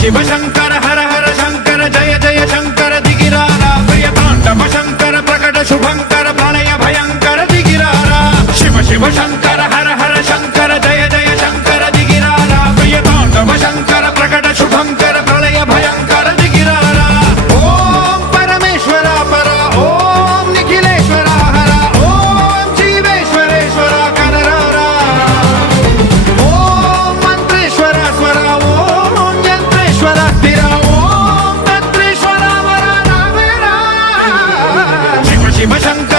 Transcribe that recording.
शिव शंकर हर हर शंकर जय जय शंकर दिगिरारा प्रिय तांडव शंकर प्रकट शुभंकर प्रणय भयंकर दिगिरारा शिव शिव शंकर हर हर शंकर जय जय शंकर दिगिरारा प्रिय तांडव शंकर प्रकट शुभंकर प्रणय भयंकर दिगिरारा ओम परमेश्वरा परा ओम निखिलेश्वरा हरा ओम जीवेश्वरेश्वरा कनरारा ओम मंत्रेश्वरा स्वरा ओम यंत्रेश्वरा स्थिरा ओम तंत्रेश्वरा वरा नावेरा शिव शिव शंकर